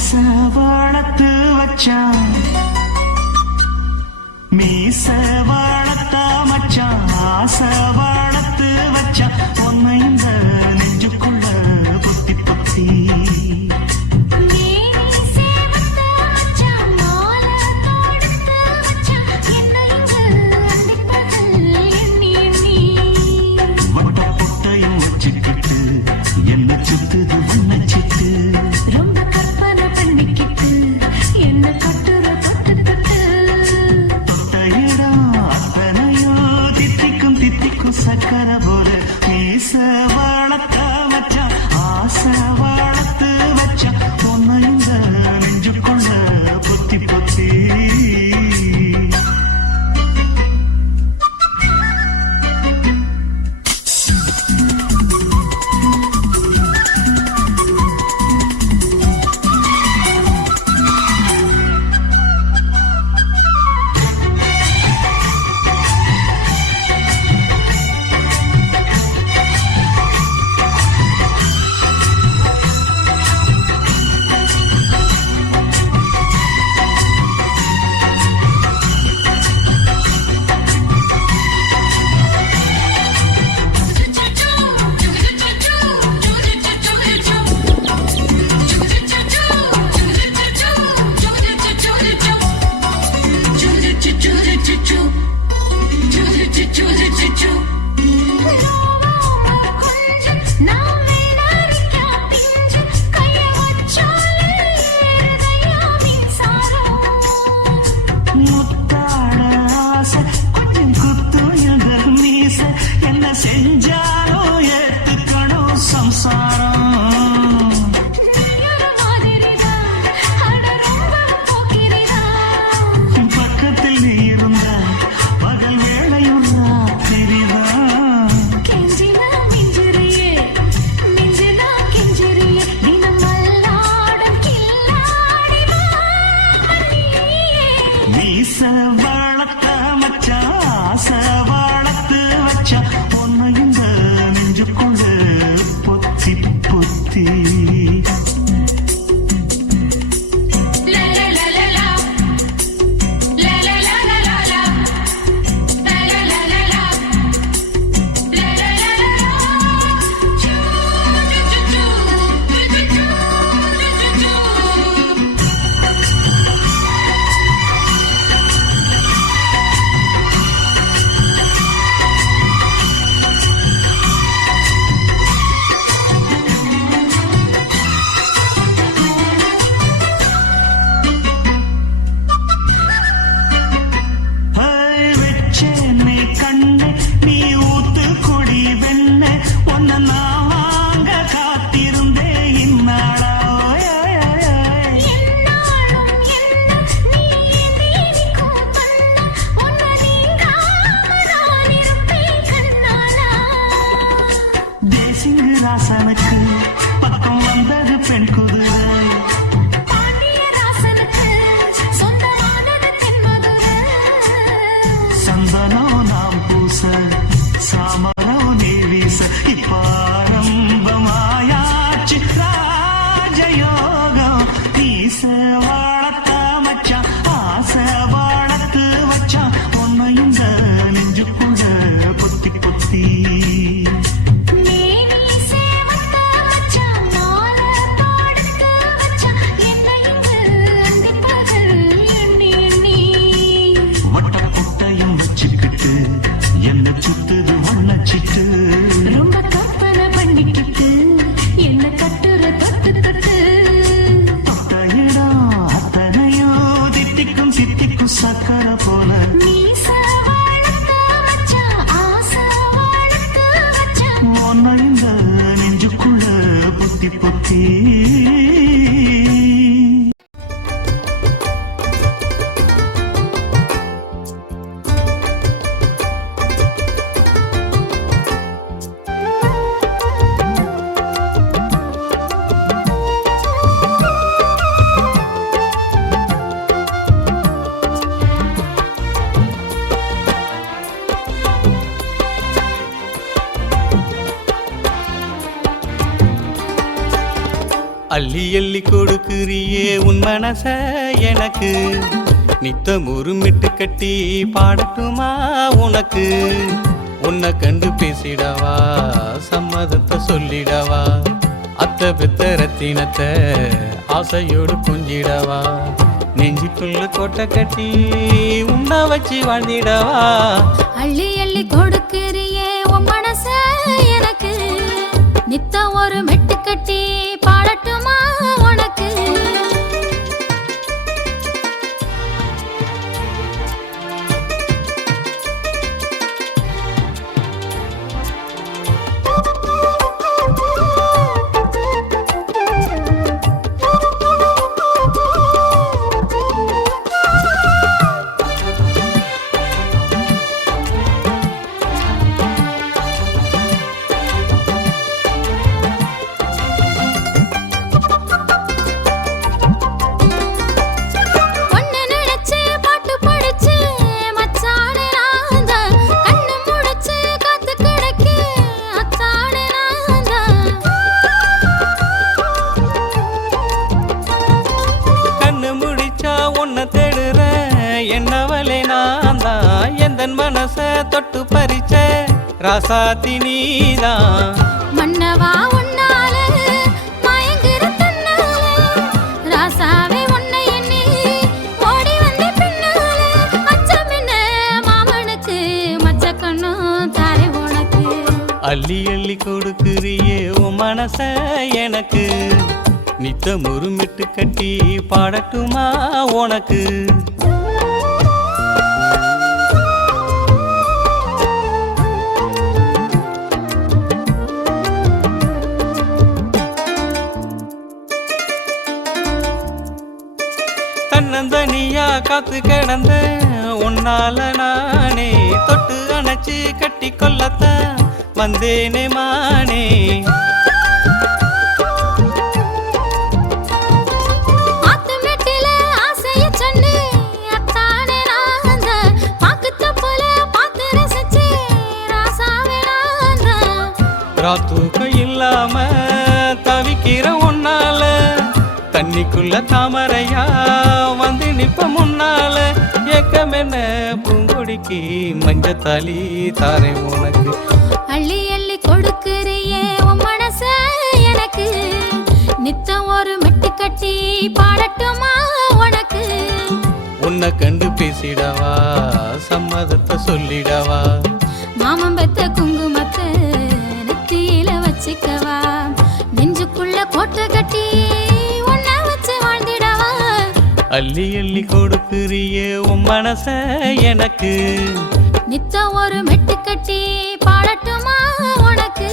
ஆசை வளர்த்து வச்சான் மீச வளர்த்த மச்சான் ஆசை வளர்த்து வச்சான் உன்னை இந்த நெஞ்சுக்குள்ள பொத்தி பொத்தி என்ன சுத்துது உன்னை சித்து ரொம்ப கற்பனை பண்ணிக்கிட்டு என்ன கட்டுற தொட்டு தொட்டு தொட்ட இடம் அத்தனையோ தித்திக்கும் தித்திக்கும் அள்ளி அள்ளி கொடுக்குறியே உன் மனச எனக்கு நித்தம் ஒரு மிட்டு கட்டி பாடட்டுமா உனக்கு உன்னை கண்டு பேசிடவா சம்மதத்தை சொல்லிடவா அத்தை பெத்த ரத்தினத்தை ஆசையோடு கொஞ்சிடவா நெஞ்சுக்குள்ள கோட்டை கட்டி உன்னை வச்சு வாழ்ந்திடவா அள்ளி அள்ளி கொடுக்கிறியே உன் மனச எனக்கு நித்தம் ஒரு மெட்டு கட்டி பாடட்டுமா உனக்கு மனச தொட்டு பறிச்ச ராசாத்தி நீதான் மன்னவா உன்னால மயங்குற தன்னால ராசாவே உன்னை எண்ணி ஓடி வந்த பின்னால அச்சம் என்ன மாமனுக்கு மச்ச கண்ணும் தாரை உனக்கு அள்ளி அள்ளி கொடுக்குறியே உன் மனச எனக்கு நித்தம் ஒரு மிட்டு கட்டி பாடட்டுமா உனக்கு தன்னந்தனியா காத்து கிடந்த உன்னால நானே தொட்டு அணைச்சு கட்டி கொள்ளத்த வந்தேனே மானே தூக்கம் இல்லாம தவிக்கிற உன்னால தண்ணிக்குள்ள தாமரையா வந்து நிப்ப முன்னால ஏக்கம் என்ன பூங்கொடிக்கு மஞ்சத்தாலி தாரே உனக்கு அள்ளி அள்ளி கொடுக்கிறியே உன் மனச எனக்கு நித்தம் ஒரு மெட்டு கட்டி பாடட்டுமா உனக்கு உன்னை கண்டு பேசிடவா சம்மதத்தை சொல்லிடவா மாமன் பெத்த குங்குமத்தை நெத்தியில வச்சுக்கவா நெஞ்சுக்குள்ள கோட்டை கட்டி உன்னை வச்சு வாழ்ந்திடவா அள்ளி அள்ளி கொடுக்குறியே உன் மனச எனக்கு நித்தம் ஒரு மெட்டு கட்டி பாடட்டுமா உனக்கு